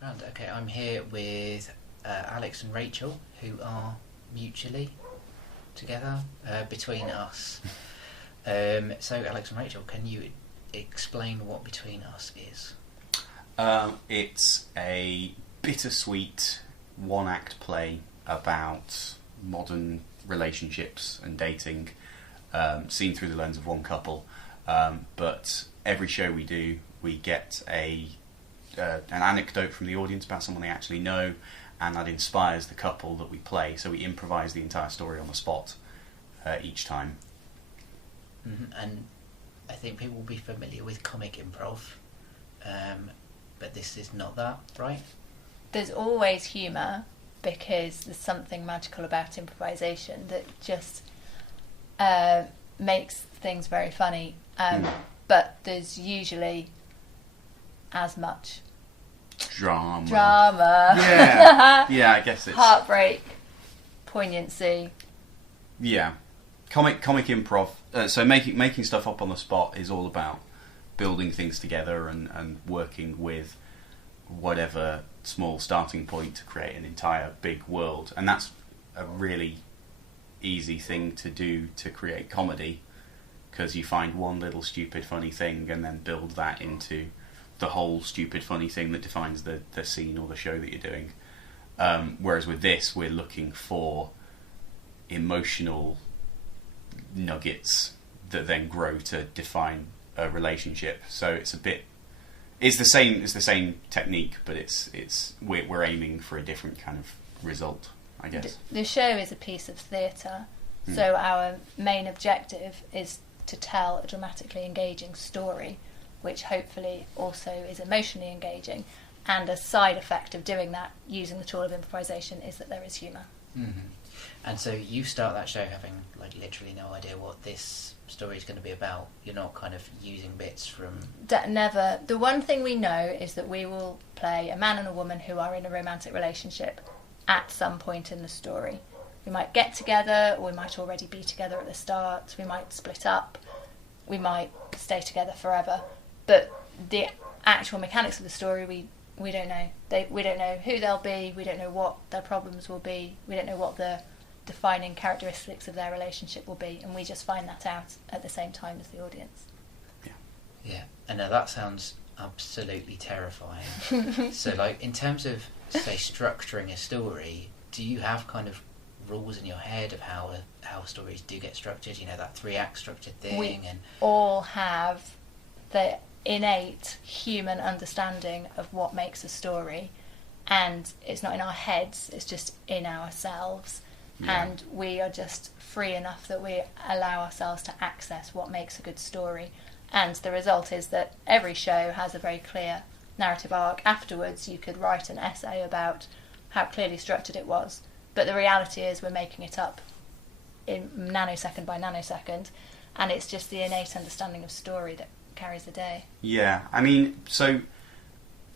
Grand. Okay, I'm here with Alex and Rachel, who are mutually together between us. So, Alex and Rachel, can you explain what Between Us is? It's a bittersweet one-act play about modern relationships and dating, seen through the lens of one couple. But every show we do, we get an anecdote from the audience about someone they actually know, and that inspires the couple that we play. So we improvise the entire story on the spot each time. Mm-hmm. And I think people will be familiar with comic improv, but this is not that, right? There's always humour because there's something magical about improvisation that just makes things very funny. But there's usually as much Drama. Yeah, I guess it's... heartbreak, poignancy. Yeah. Comic improv. So making stuff up on the spot is all about building things together and working with whatever small starting point to create an entire big world. And that's a really easy thing to do to create comedy, because you find one little stupid funny thing and then build that into the whole stupid funny thing that defines the scene or the show that you're doing. Whereas with this, we're looking for emotional nuggets that then grow to define a relationship. So it's the same technique, but we're aiming for a different kind of result, I guess. The show is a piece of theatre, so our main objective is to tell a dramatically engaging story, which hopefully also is emotionally engaging. And a side effect of doing that, using the tool of improvisation, is that there is humour. Mm-hmm. And so you start that show having literally no idea what this story is going to be about. You're not kind of using bits from... Never. The one thing we know is that we will play a man and a woman who are in a romantic relationship at some point in the story. We might get together, or we might already be together at the start. We might split up. We might stay together forever. But the actual mechanics of the story, we don't know. We don't know who they'll be. We don't know what their problems will be. We don't know what the defining characteristics of their relationship will be, and we just find that out at the same time as the audience. Yeah. And now that sounds absolutely terrifying. So, in terms of, say, structuring a story, do you have kind of rules in your head of how stories do get structured? That 3-act structured thing? We all have the innate human understanding of what makes a story, and it's not in our heads, it's just in ourselves. Yeah. And we are just free enough that we allow ourselves to access what makes a good story. And the result is that every show has a very clear narrative arc. Afterwards, you could write an essay about how clearly structured it was. But the reality is we're making it up in nanosecond by nanosecond, and it's just the innate understanding of story that carries the day. Yeah, I mean, so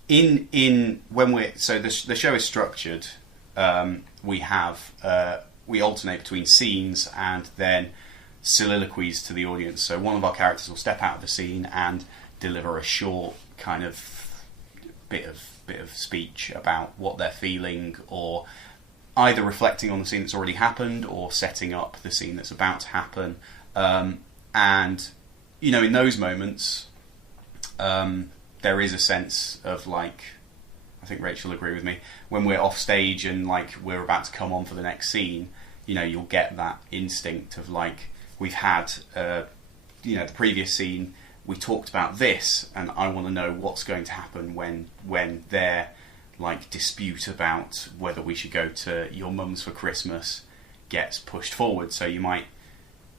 the show is structured. We alternate between scenes and then soliloquies to the audience. So one of our characters will step out of the scene and deliver a short kind of bit of speech about what they're feeling, or either reflecting on the scene that's already happened or setting up the scene that's about to happen. And in those moments, there is a sense of I think Rachel will agree with me, when we're off stage and we're about to come on for the next scene, you'll get that instinct of we've had the previous scene, we talked about this, and I want to know what's going to happen when their dispute about whether we should go to your mum's for Christmas gets pushed forward. So you might,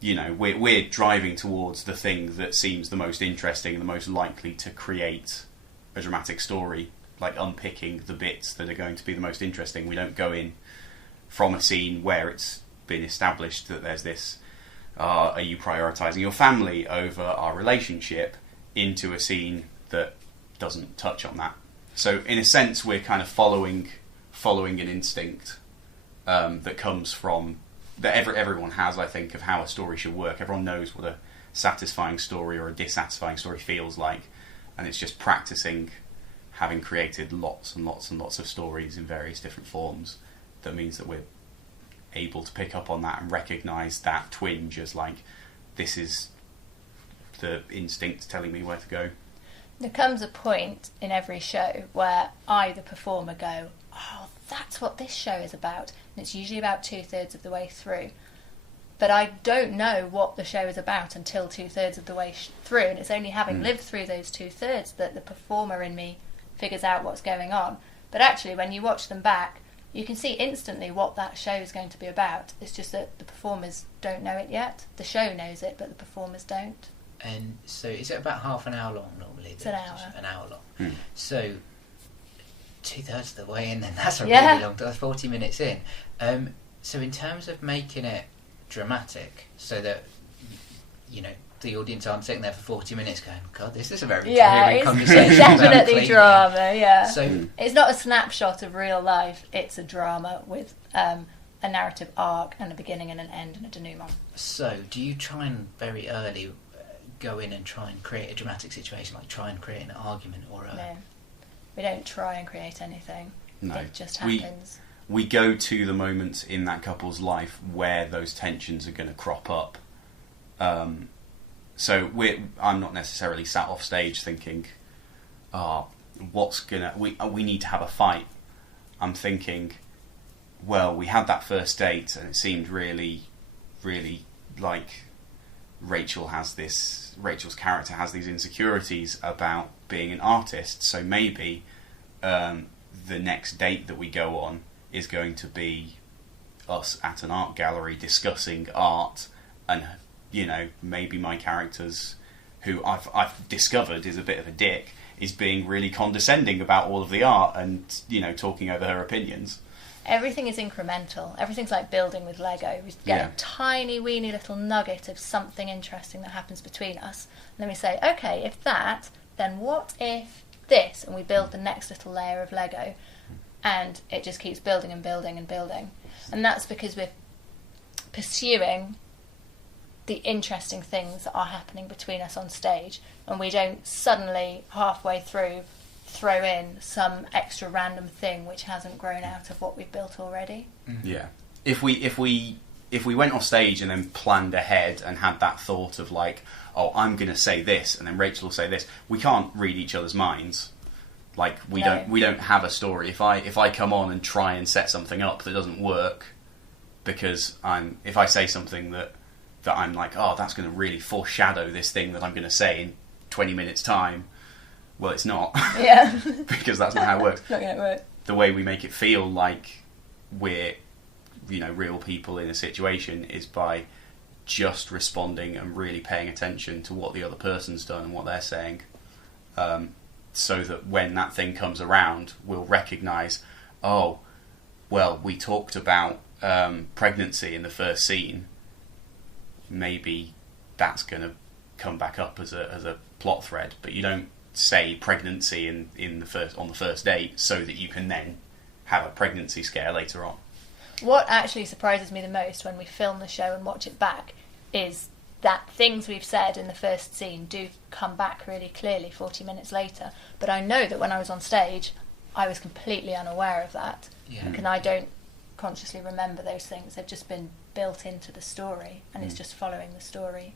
we're driving towards the thing that seems the most interesting and the most likely to create a dramatic story, unpicking the bits that are going to be the most interesting. We don't go in from a scene where it's been established that there's this, are you prioritising your family over our relationship, into a scene that doesn't touch on that. So in a sense, we're kind of following an instinct that comes from, that everyone has, I think, of how a story should work. Everyone knows what a satisfying story or a dissatisfying story feels like, and it's just practicing having created lots and lots and lots of stories in various different forms, that means that we're able to pick up on that and recognise that twinge as like, this is the instinct telling me where to go. There comes a point in every show where I, the performer, go, oh, that's what this show is about. And it's usually about 2/3 of the way through. But I don't know what the show is about until 2/3 of the way through. And it's only having lived through those 2/3 that the performer in me figures out what's going on. But actually, when you watch them back, you can see instantly what that show is going to be about. It's just that the performers don't know it yet. The show knows it, but the performers don't. And so is it about half an hour long normally? It's an hour. An hour long. Hmm. So 2/3 of the way in, then that's a Yeah. really long time. That's 40 minutes in. So in terms of making it dramatic, so that you know the audience aren't sitting there for 40 minutes going, God, this is a very dreary it's conversation. about definitely cleaning." drama, yeah. So It's not a snapshot of real life, it's a drama with a narrative arc and a beginning and an end and a denouement. So, do you try and very early go in and try and create a dramatic situation, like try and create an argument or a... No. We don't try and create anything. No. It just We- happens. We go to the moments in that couple's life where those tensions are going to crop up. So I'm not necessarily sat off stage thinking, we need to have a fight. I'm thinking, well, we had that first date and it seemed really, really like Rachel's character has these insecurities about being an artist, so maybe the next date that we go on is going to be us at an art gallery discussing art, and maybe my character's, who I've discovered is a bit of a dick, is being really condescending about all of the art and talking over her opinions. Everything is incremental. Everything's like building with Lego. We get Yeah. a tiny, weeny little nugget of something interesting that happens between us. And then we say, okay, if that, then what if this? And we build the next little layer of Lego. And it just keeps building and building and building. And that's because we're pursuing the interesting things that are happening between us on stage. And we don't suddenly, halfway through, throw in some extra random thing which hasn't grown out of what we've built already. Yeah. If we went off stage and then planned ahead and had that thought of like, oh, I'm going to say this and then Rachel will say this, we can't read each other's minds. Like we don't have a story. If I come on and try and set something up that doesn't work, because if I say something that I'm like, oh, that's going to really foreshadow this thing that I'm going to say in 20 minutes time. Well, it's not. Yeah. Because that's not how it works. Not going to work. The way we make it feel like we're, real people in a situation is by just responding and really paying attention to what the other person's done and what they're saying. So that when that thing comes around, we'll recognise, oh, well, we talked about pregnancy in the first scene. Maybe that's going to come back up as a plot thread, but you don't say pregnancy on the first date so that you can then have a pregnancy scare later on. What actually surprises me the most when we film the show and watch it back is that things we've said in the first scene do come back really clearly 40 minutes later. But I know that when I was on stage, I was completely unaware of that. Yeah. And I don't consciously remember those things. They've just been built into the story, and it's just following the story.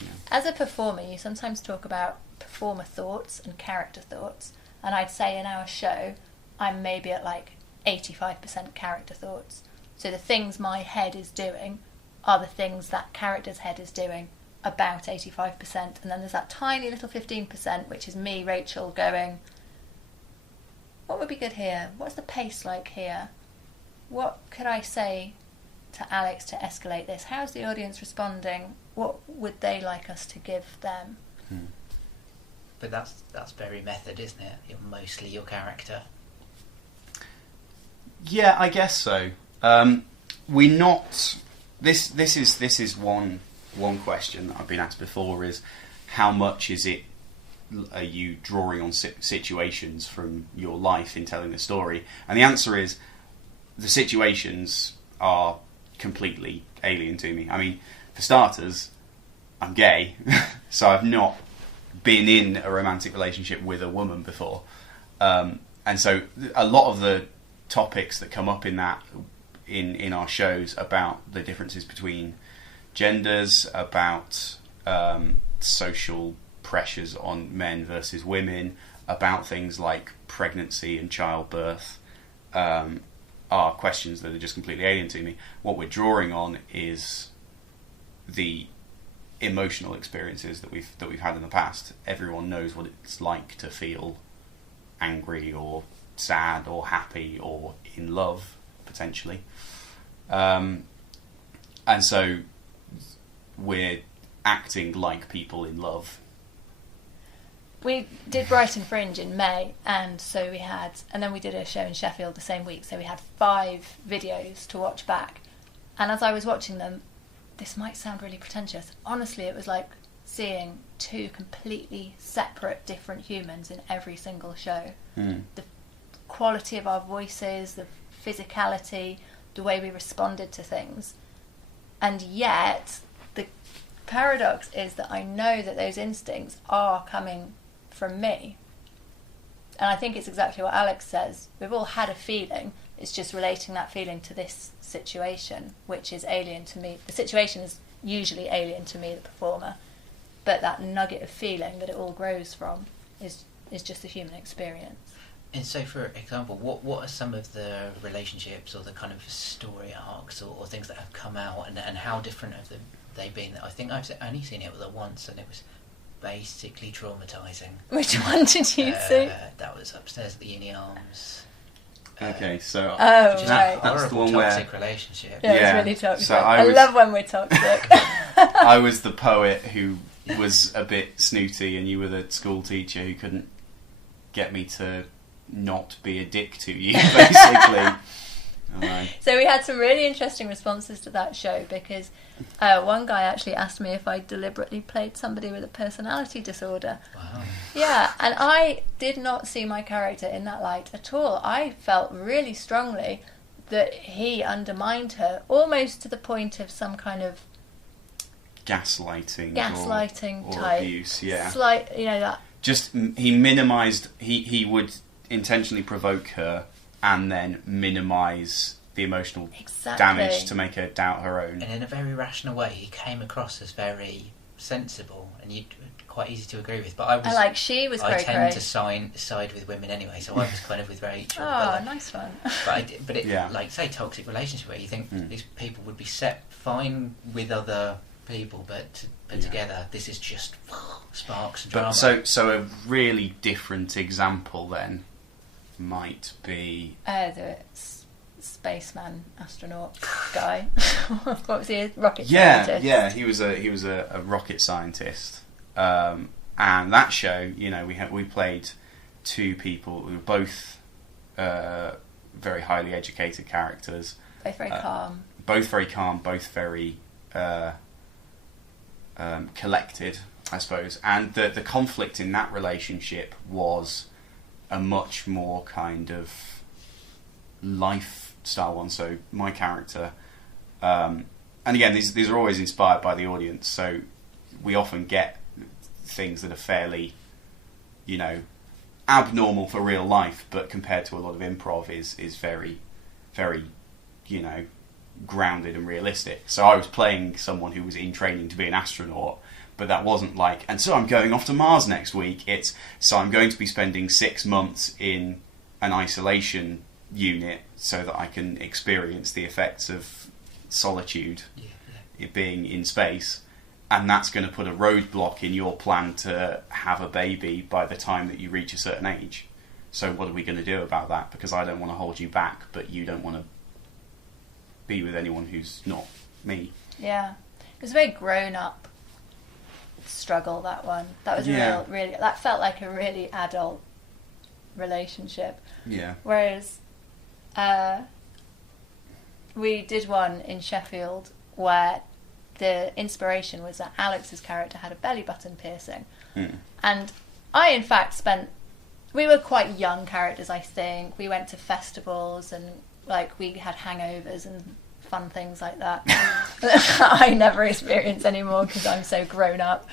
Yeah. As a performer, you sometimes talk about performer thoughts and character thoughts. And I'd say in our show, I'm maybe at like 85% character thoughts. So the things my head is doing are the things that character's head is doing, about 85%. And then there's that tiny little 15%, which is me, Rachel, going, what would be good here? What's the pace like here? What could I say to Alex to escalate this? How's the audience responding? What would they like us to give them? But that's very method, isn't it? You're mostly your character. Yeah, I guess so. We're not. This is one question that I've been asked before: is how much are you drawing on situations from your life in telling the story? And the answer is the situations are completely alien to me. I mean, for starters, I'm gay, so I've not been in a romantic relationship with a woman before. And so a lot of the topics that come up in that in our shows about the differences between genders, about social pressures on men versus women, about things like pregnancy and childbirth, are questions that are just completely alien to me. What we're drawing on is the emotional experiences that we've had in the past. Everyone knows what it's like to feel angry or sad or happy or in love, potentially. And so we're acting like people in love. We did Brighton Fringe in May, and so we had, and then we did a show in Sheffield the same week, so we had 5 videos to watch back. And as I was watching them, this might sound really pretentious, honestly it was like seeing 2 completely separate, different humans in every single show. The quality of our voices, the physicality, the way we responded to things. And yet, the paradox is that I know that those instincts are coming from me. And I think it's exactly what Alex says. We've all had a feeling. It's just relating that feeling to this situation, which is alien to me. The situation is usually alien to me, the performer. But that nugget of feeling that it all grows from is just a human experience. And so, for example, what are some of the relationships or the kind of story arcs or things that have come out, and how different have they been? I think I've only seen it once, and it was basically traumatising. Which one did you see? That was Upstairs at the Uni Arms. Okay, so right. That's the one where toxic relationship. Yeah, it's really toxic. So I love when we're toxic. I was the poet who was a bit snooty, and you were the school teacher who couldn't get me to not be a dick to you, basically. So we had some really interesting responses to that show, because one guy actually asked me if I deliberately played somebody with a personality disorder. Wow. Yeah, and I did not see my character in that light at all. I felt really strongly that he undermined her, almost to the point of some kind of gaslighting or type abuse. Yeah, slight, that. Just he minimised. He would intentionally provoke her and then minimise the emotional damage to make her doubt her own. And in a very rational way, he came across as very sensible, and quite easy to agree with. But she was. I tend to side with women anyway, so I was kind of with Rachel. Nice one. Like say toxic relationship where you think these people would be set fine with other people, but together this is just sparks and drama. So a really different example then might be the spaceman astronaut guy. What was he? Rocket scientist. Yeah, he was a rocket scientist. And that show, we played 2 people who were both very highly educated characters. Both very calm. Both very calm. Both very collected, I suppose. And the conflict in that relationship was a much more kind of lifestyle one. So my character, and again, these are always inspired by the audience. So we often get things that are fairly, abnormal for real life, but compared to a lot of improv is very, very, grounded and realistic. So I was playing someone who was in training to be an astronaut, but that wasn't like, and so I'm going off to Mars next week. It's, so I'm going to be spending 6 months in an isolation unit so that I can experience the effects of solitude, it being in space. And that's going to put a roadblock in your plan to have a baby by the time that you reach a certain age. So what are we going to do about that? Because I don't want to hold you back, but you don't want to be with anyone who's not me. Yeah. It was a very grown-up struggle, that one. That was really, that felt like a really adult relationship. Yeah. Whereas we did one in Sheffield where the inspiration was that Alex's character had a belly button piercing. And I, in fact, we were quite young characters, I think. We went to festivals and, we had hangovers and fun things like that. I never experience anymore because I'm so grown up.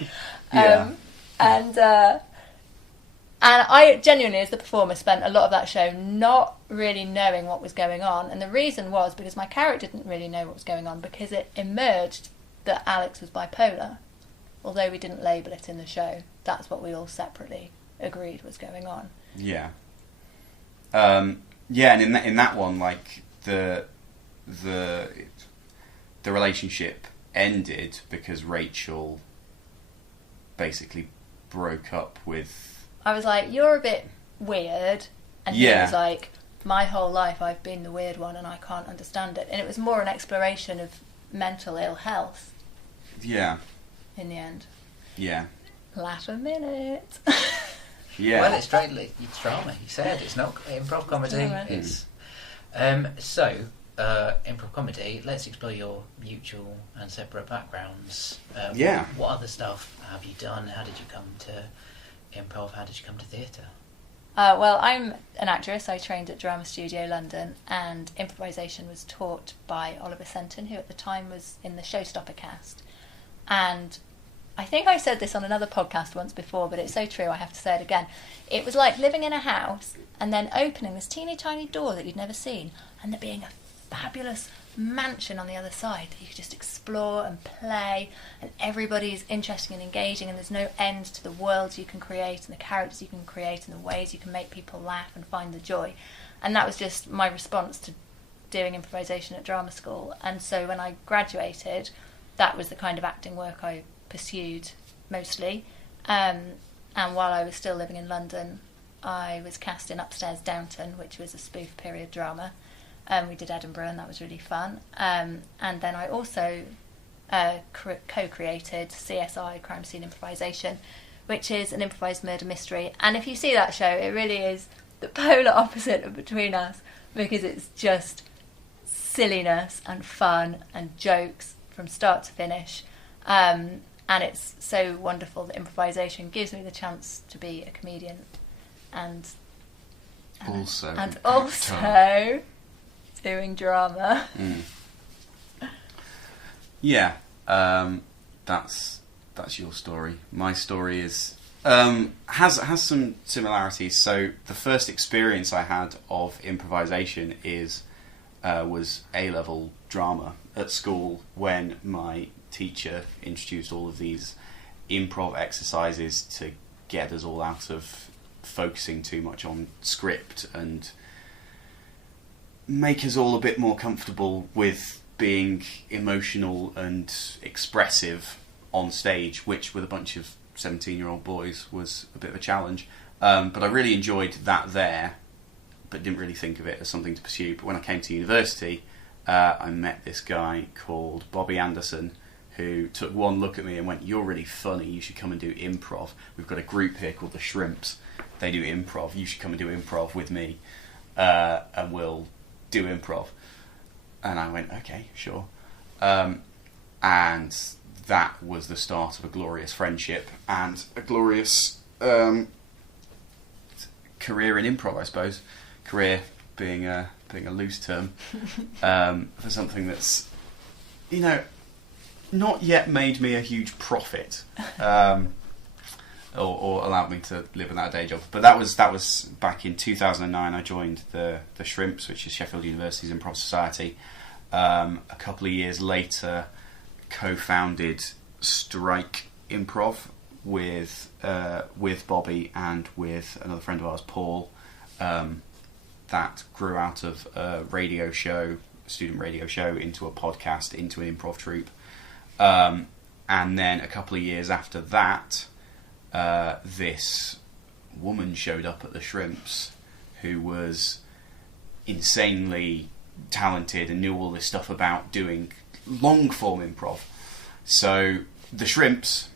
Yeah. And And I genuinely, as the performer, spent a lot of that show not really knowing what was going on. And the reason was because my character didn't really know what was going on, because it emerged that Alex was bipolar. Although we didn't label it in the show, that's what we all separately agreed was going on. Yeah. Yeah, and in that one, like the relationship ended because Rachel basically broke up with. I was like, "You're a bit weird," and he was like, "My whole life I've been the weird one, and I can't understand it." And it was more an exploration of mental ill health. Yeah. In the end. Yeah. Laugh a minute. Yeah. Well, it's drama. You said it's not improv comedy. It's improv comedy. Let's explore your mutual and separate backgrounds. What other stuff have you done? How did you come to improv? How did you come to theatre? Well, I'm an actress. I trained at Drama Studio London, and improvisation was taught by Oliver Senton, who at the time was in the Showstopper cast. And I think I said this on another podcast once before, but it's so true, I have to say it again. It was like living in a house and then opening this teeny tiny door that you'd never seen, and there being a fabulous mansion on the other side that you could just explore and play, and everybody's interesting and engaging, and there's no end to the worlds you can create and the characters you can create and the ways you can make people laugh and find the joy. And that was just my response to doing improvisation at drama school. And so when I graduated, that was the kind of acting work I pursued mostly. And while I was still living in London, I was cast in Upstairs Downton, which was a spoof period drama. We did Edinburgh, and that was really fun. And then I also co-created CSI, Crime Scene Improvisation, which is an improvised murder mystery. And if you see that show, it really is the polar opposite of Between Us, because it's just silliness and fun and jokes from start to finish. And it's so wonderful that improvisation gives me the chance to be a comedian and also doing drama. Yeah, that's your story. My story is has some similarities. So the first experience I had of improvisation was A-level drama at school, when my teacher introduced all of these improv exercises to get us all out of focusing too much on script and make us all a bit more comfortable with being emotional and expressive on stage, which with a bunch of 17-year-old boys was a bit of a challenge. But I really enjoyed that there, but didn't really think of it as something to pursue. But when I came to university, I met this guy called Bobby Anderson, who took one look at me and went, "You're really funny, you should come and do improv. We've got a group here called the Shrimps. They do improv. You should come and do improv with me, and we'll do improv." And I went, "Okay, sure." And that was the start of a glorious friendship and a glorious career in improv, I suppose. Career being a loose term for something that's, not yet made me a huge profit, or allowed me to live without a day job. But that was back in 2009. I joined the Shrimps, which is Sheffield University's Improv Society. A couple of years later, co-founded Strike Improv with Bobby and with another friend of ours, Paul. That grew out of a radio show, student radio show, into a podcast, into an improv troupe. And then a couple of years after that, this woman showed up at the Shrimps who was insanely talented and knew all this stuff about doing long-form improv. So the Shrimps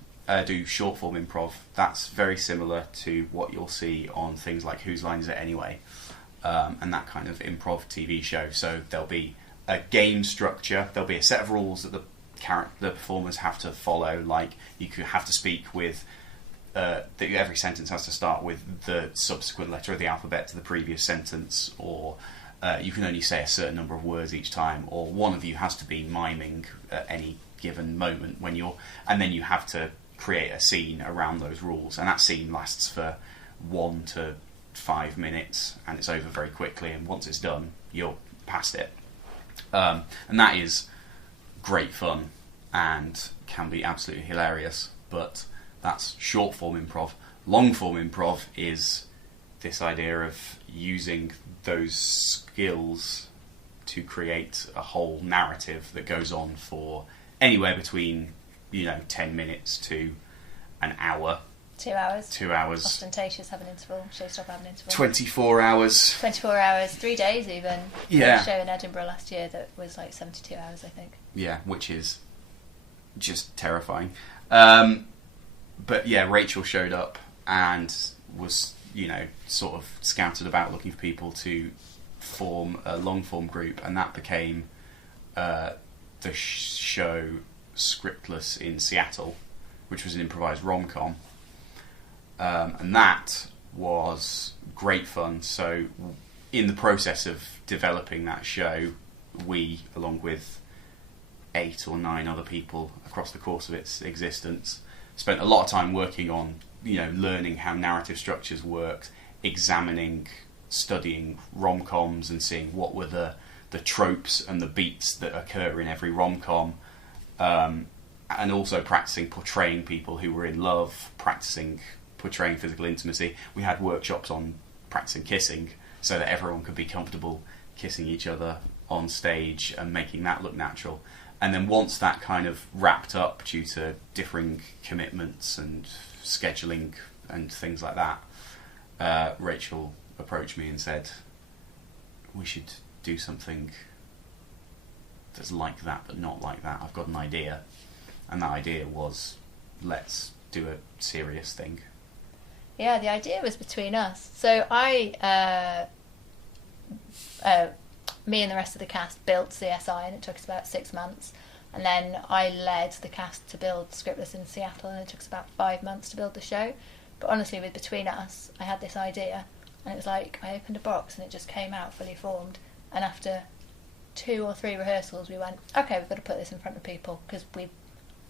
do short-form improv. That's very similar to what you'll see on things like Whose Line Is It Anyway? And that kind of improv TV show. So there'll be a game structure, there'll be a set of rules that the performers have to follow, like you could have to speak with that every sentence has to start with the subsequent letter of the alphabet to the previous sentence, or you can only say a certain number of words each time, or one of you has to be miming at any given moment and then you have to create a scene around those rules, and that scene lasts for 1 to 5 minutes, and it's over very quickly, and once it's done, you're past it. And that is great fun and can be absolutely hilarious, but that's short form improv. Long form improv is this idea of using those skills to create a whole narrative that goes on for anywhere between 10 minutes to an hour. 2 hours. 2 hours. Ostentatious have an interval. Showstopper have an interval. 24 hours. 24 hours. 3 days even. Yeah. We had a show in Edinburgh last year that was like 72 hours, I think. Yeah, which is just terrifying. But yeah, Rachel showed up and was, sort of scouted about looking for people to form a long form group, and that became the show Scriptless in Seattle, which was an improvised rom-com. And that was great fun. So in the process of developing that show, we, along with 8 or 9 other people across the course of its existence, spent a lot of time working on, learning how narrative structures worked, studying rom-coms and seeing what were the tropes and the beats that occur in every rom-com, and also practicing portraying people who were in love, practicing portraying physical intimacy. We had workshops on practicing kissing so that everyone could be comfortable kissing each other on stage and making that look natural. And then once that kind of wrapped up due to differing commitments and scheduling and things like that, Rachel approached me and said, we should do something that's like that but not like that. I've got an idea. And that idea was, let's do a serious thing. Yeah, the idea was between us. So me and the rest of the cast built CSI, and it took us about 6 months. And then I led the cast to build Scriptless in Seattle, and it took us about 5 months to build the show. But honestly, with Between Us, I had this idea, and it was like I opened a box and it just came out fully formed. And after 2 or 3 rehearsals, we went, okay, we've got to put this in front of people because we've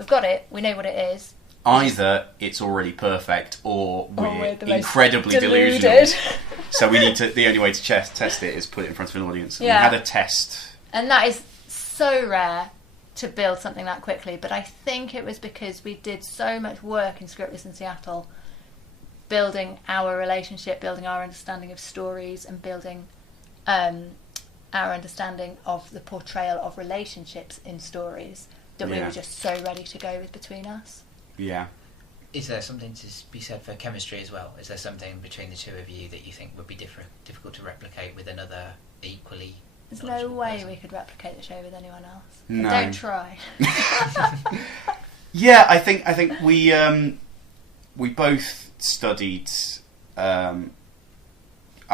got it, we know what it is. Either it's already perfect, or we're the most incredibly deluded. delusional. So we need to. The only way to test it is put it in front of an audience. Yeah. We had a test, and that is so rare to build something that quickly. But I think it was because we did so much work in Scriptless in Seattle, building our relationship, building our understanding of stories, and building our understanding of the portrayal of relationships in stories, that we were just so ready to go with Between Us. Yeah. Is there something to be said for chemistry as well? Is there something between the two of you that you think would be difficult to replicate with another equally? There's no way we could replicate the show with anyone else. No. Don't try. Yeah, I think we both studied. I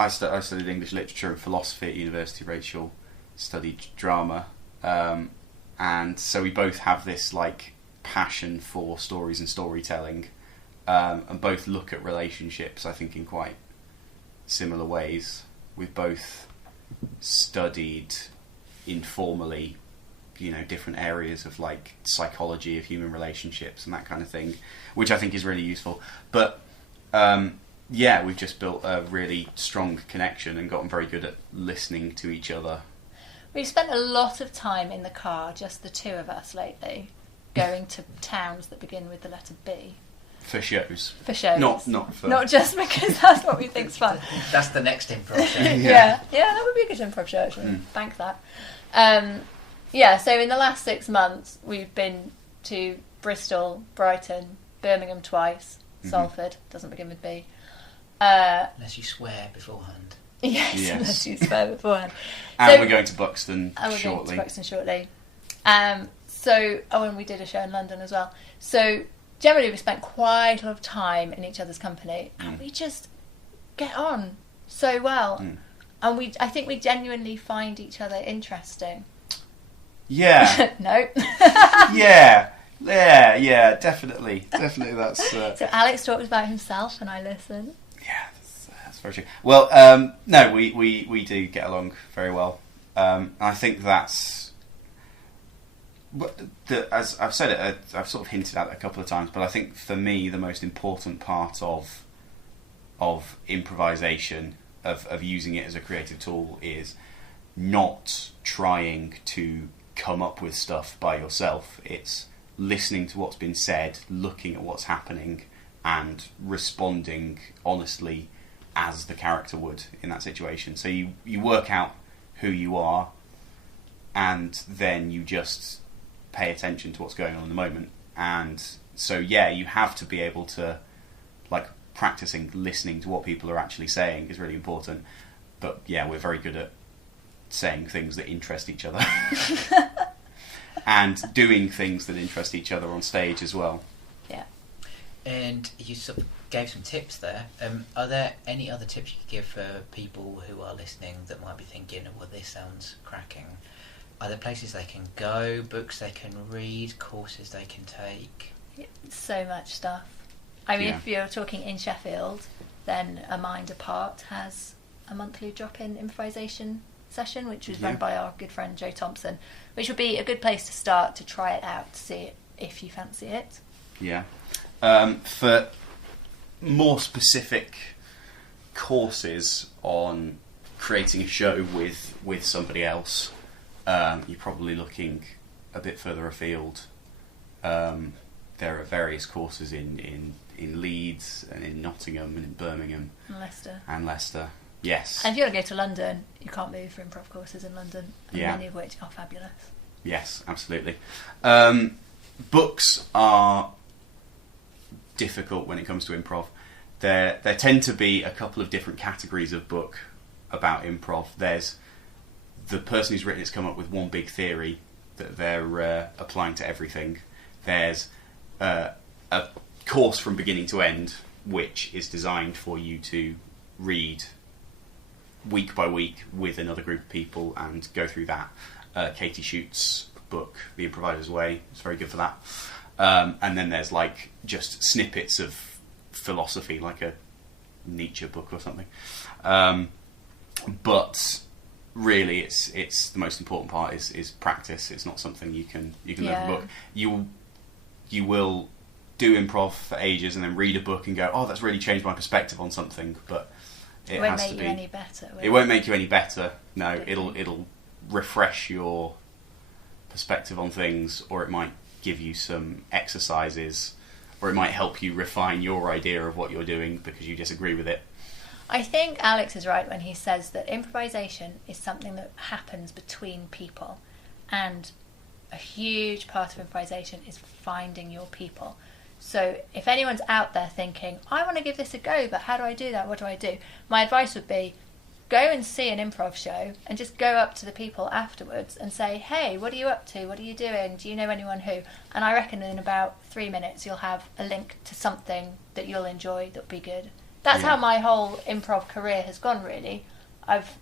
studied English literature and philosophy at university. Rachel studied drama, and so we both have this passion for stories and storytelling, and both look at relationships, I think, in quite similar ways. We've both studied informally, different areas of psychology of human relationships and that kind of thing, which I think is really useful. But we've just built a really strong connection and gotten very good at listening to each other. We've spent a lot of time in the car, just the two of us lately, going to towns that begin with the letter B. For shows. For shows. Not for... Not just because that's what we think's fun. That's the next improv show. Yeah, that would be a good improv show, actually. Bank that. So in the last 6 months, we've been to Bristol, Brighton, Birmingham twice, Salford, doesn't begin with B. Unless you swear beforehand. Yes, unless you swear beforehand. And we're going to Buxton shortly. Going to Buxton shortly. And we did a show in London as well. So generally we spent quite a lot of time in each other's company, and we just get on so well. And I think we genuinely find each other interesting. Yeah. No. Yeah, definitely. That's... So Alex talks about himself and I listen. Yeah, that's very true. Well, no, we do get along very well. I think that's... as I've said it, I've sort of hinted at it a couple of times, but I think for me the most important part of of improvisation, of using it as a creative tool, is not trying to come up with stuff by yourself. It's listening to what's been said, looking at what's happening, and responding honestly as the character would in that situation. So you work out who you are, and then you just pay attention to what's going on in the moment. And so yeah, you have to be able to, like, practicing listening to what people are actually saying is really important. But yeah, we're very good at saying things that interest each other and doing things that interest each other on stage as well. Yeah. And you sort of gave some tips there. Are there any other tips you could give for people who are listening that might be thinking, well, this sounds cracking? Are there places they can go, books they can read, courses they can take? So much stuff. I mean, Yeah. if you're talking in Sheffield, then A Mind Apart has a monthly drop-in improvisation session, which was run by our good friend Joe Thompson, which would be a good place to start to try it out, to see if you fancy it. Yeah. For more specific courses on creating a show with somebody else, you're probably looking a bit further afield. There are various courses in Leeds and in Nottingham and in Birmingham And Leicester. Yes. And if you want to go to London, you can't move for improv courses in London, and Yeah. many of which are fabulous. Yes, absolutely. Books are difficult when it comes to improv. There tend to be a couple of different categories of book about improv. There's the person who's written it's come up with one big theory that they're applying to everything. There's a course from beginning to end, which is designed for you to read week by week with another group of people and go through that. Katie Schute's book, The Improviser's Way, is very good for that. And then there's like just snippets of philosophy, like a Nietzsche book or something. But really, it's the most important part is practice. It's not something you can learn from a book. You will do improv for ages and then read a book and go, oh, that's really changed my perspective on something, but it won't has make to you be. any better. It won't make you any better. No, Definitely. it'll refresh your perspective on things, or it might give you some exercises, or it might help you refine your idea of what you're doing because you disagree with it. I think Alex is right when he says that improvisation is something that happens between people, and a huge part of improvisation is finding your people. So if anyone's out there thinking, I want to give this a go, but how do I do that? What do I do? My advice would be, go and see an improv show and just go up to the people afterwards and say, hey, what are you up to? What are you doing? Do you know anyone who? And I reckon in about 3 minutes you'll have a link to something that you'll enjoy that'll be good. That's Yeah. how my whole improv career has gone, really. I've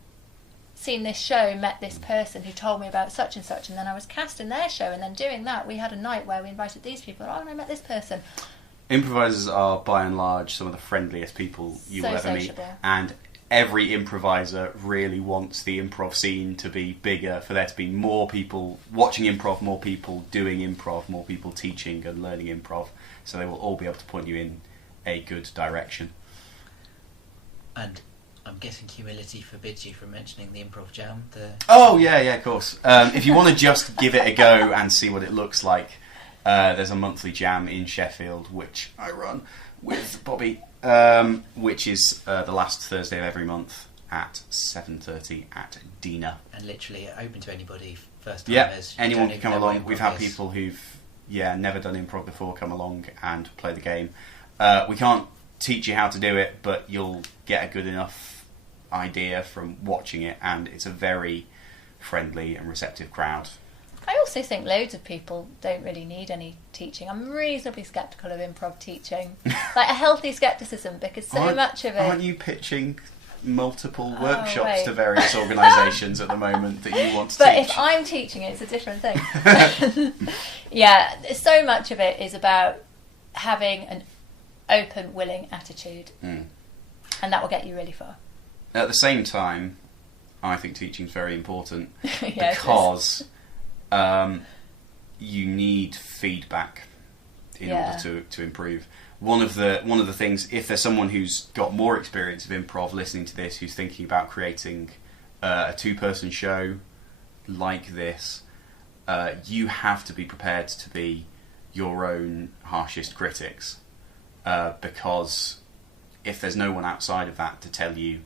seen this show, met this person who told me about such and such, and then I was cast in their show, and then doing that we had a night where we invited these people. Oh, and I met this person. Improvisers are by and large some of the friendliest people you So will ever meet, sociable. and every improviser really wants the improv scene to be bigger, for there to be more people watching improv, more people doing improv, more people teaching and learning improv, so they will all be able to point you in a good direction. And I'm guessing humility forbids you from mentioning the Improv Jam. Oh yeah, of course. If you want to just give it a go and see what it looks like, there's a monthly jam in Sheffield which I run with Bobby, which is the last Thursday of every month at 7:30 at Dina. And literally open to anybody, first Yeah, timers. anyone can come along. We've had people who've never done improv before come along and play the game. We can't teach you how to do it, but you'll get a good enough idea from watching it, and it's a very friendly and receptive crowd. I also think loads of people don't really need any teaching. I'm reasonably sceptical of improv teaching. Like a healthy scepticism, because much of it... Aren't you pitching multiple Oh, workshops wait. to various organisations at the moment that you want to But teach? if I'm teaching it, it's a different thing. Yeah, so much of it is about having an open, willing attitude. Mm. And that will get you really far. At the same time, I think teaching is very important Yeah, it is. because you need feedback in order to improve. one of the things, if there's someone who's got more experience of improv listening to this, who's thinking about creating a 2-person show like this, you have to be prepared to be your own harshest critics, because if there's no one outside of that to tell you,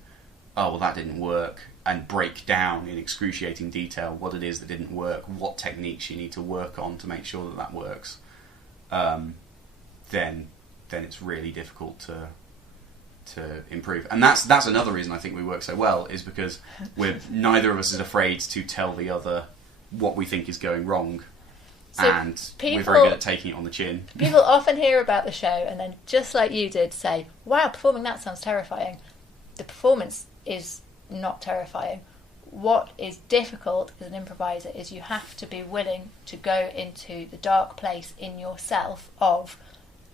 oh well, that didn't work, and break down in excruciating detail what it is that didn't work, what techniques you need to work on to make sure that works, then it's really difficult to improve. And that's another reason I think we work so well, is because neither of us is afraid to tell the other what we think is going wrong, So and we're very good at taking it on the chin. People often hear about the show and then, just like you did, say, wow, performing that sounds terrifying. The performance is not terrifying. What is difficult as an improviser is you have to be willing to go into the dark place in yourself of,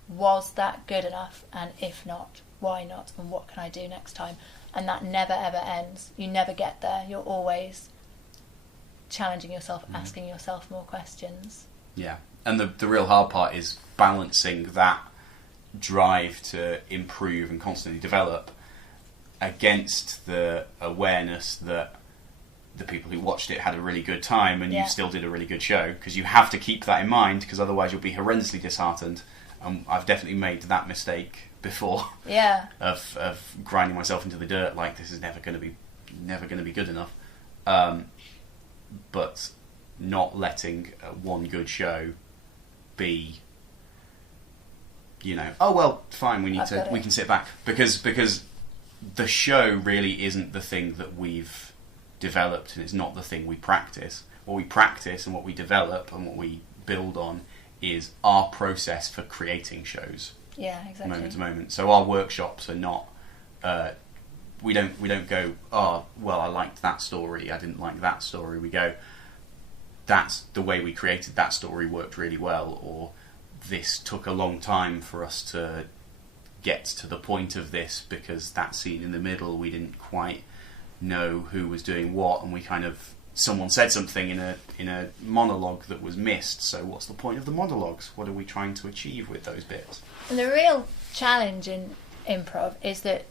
was that good enough, and if not, why not, and what can I do next time? And that never ever ends. You never get there. You're always challenging yourself, asking yourself more questions. Yeah, and the real hard part is balancing that drive to improve and constantly develop against the awareness that the people who watched it had a really good time and you still did a really good show, because you have to keep that in mind, because otherwise you'll be horrendously disheartened. I've definitely made that mistake before. Yeah. of grinding myself into the dirt, like this is never going to be good enough. But not letting one good show be, oh well, fine, we can sit back, because the show really isn't the thing that we've developed, and it's not the thing we practice. What we practice and what we develop and what we build on is our process for creating shows. Yeah, exactly. Moment to moment. So our workshops are not. We don't go, oh well, I liked that story, I didn't like that story. We go, that's the way we created that story, worked really well, or this took a long time for us to get to the point of this because that scene in the middle we didn't quite know who was doing what, and we kind of, someone said something in a monologue that was missed, so what's the point of the monologues? What are we trying to achieve with those bits? And the real challenge in improv is that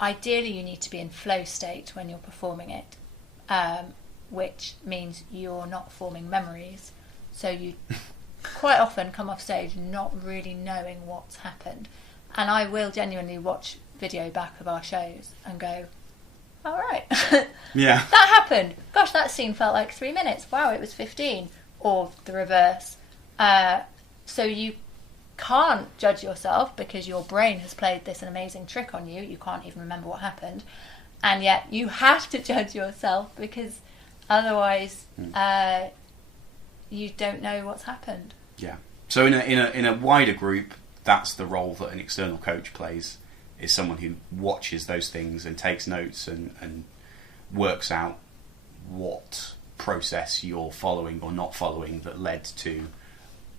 ideally you need to be in flow state when you're performing it, which means you're not forming memories, so you quite often come off stage not really knowing what's happened. And I will genuinely watch video back of our shows and go, all right, yeah, that happened. Gosh, that scene felt like 3 minutes. Wow, it was 15. Or the reverse. So you can't judge yourself because your brain has played this an amazing trick on you. You can't even remember what happened. And yet you have to judge yourself because otherwise you don't know what's happened. Yeah. So in a wider group, that's the role that an external coach plays, is someone who watches those things and takes notes and works out what process you're following or not following that led to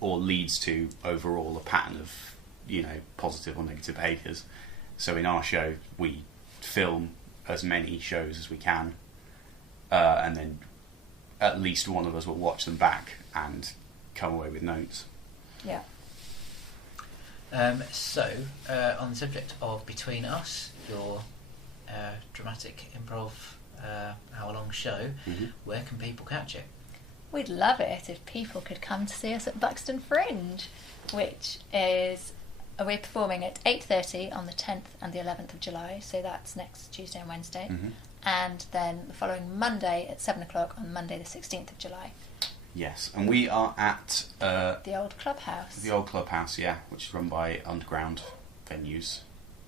or leads to overall a pattern of, positive or negative behaviours. So in our show, we film as many shows as we can, and then at least one of us will watch them back and come away with notes. Yeah. So, on the subject of Between Us, your dramatic improv hour-long show, where can people catch it? We'd love it if people could come to see us at Buxton Fringe, which is, we're performing at 8:30 on the 10th and the 11th of July, so that's next Tuesday and Wednesday, and then the following Monday at 7 o'clock on Monday the 16th of July. Yes, and we are at the old clubhouse. The old clubhouse, yeah, which is run by Underground Venues,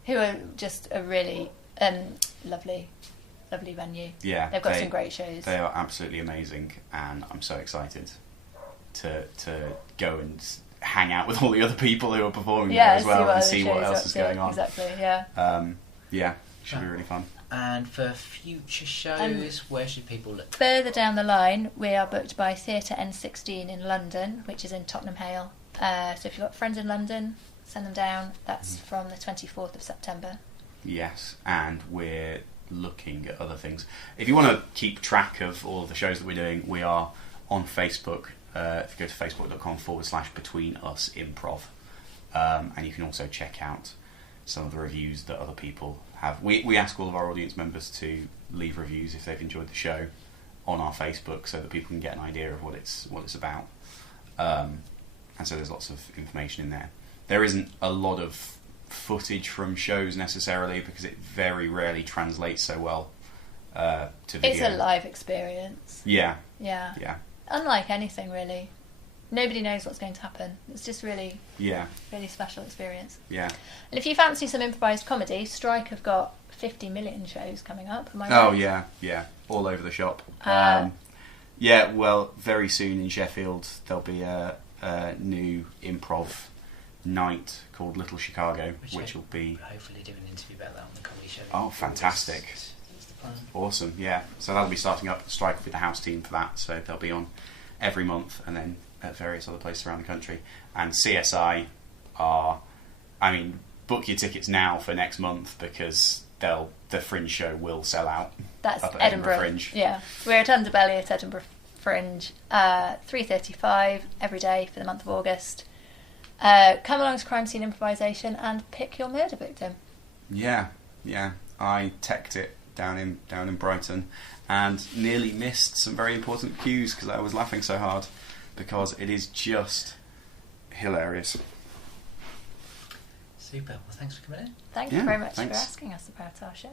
who are just a really lovely venue. Yeah, they've got some great shows. They are absolutely amazing, and I'm so excited to go and hang out with all the other people who are performing there as well and see what else is going on. Exactly, yeah. Yeah, should be really fun. And for future shows, where should people look? Further down the line, we are booked by Theatre N16 in London, which is in Tottenham Hale. So if you've got friends in London, send them down. That's from the 24th of September. Yes, and we're looking at other things. If you want to keep track of all of the shows that we're doing, we are on Facebook. If you go to facebook.com/betweenusimprov, and you can also check out some of the reviews that other people have. We ask all of our audience members to leave reviews if they've enjoyed the show on our Facebook, so that people can get an idea of what it's about. And so there's lots of information in there. There isn't a lot of footage from shows necessarily, because it very rarely translates so well to video. It's a live experience. Yeah. Yeah. Unlike anything, really. Nobody knows what's going to happen. It's just really special experience. Yeah. And if you fancy some improvised comedy, Strike have got 50 million shows coming up. Am I right? Oh yeah, all over the shop. Well, very soon in Sheffield there'll be a new improv night called Little Chicago, which will be hopefully do an interview about that on the comedy show. Oh, fantastic! That's the plan. Awesome, yeah. So that'll be starting up. Strike with the house team for that, so they'll be on every month, and then at various other places around the country. And CSI book your tickets now for next month, because the Fringe show will sell out. That's up at Edinburgh Fringe. Yeah, we're at Underbelly at Edinburgh Fringe, 3:35 every day for the month of August. Come along to Crime Scene Improvisation and pick your murder victim. Yeah. I teched it down in Brighton and nearly missed some very important cues because I was laughing so hard, because it is just hilarious. Super. Well, thanks for coming in. Thank you very much for asking us about our show.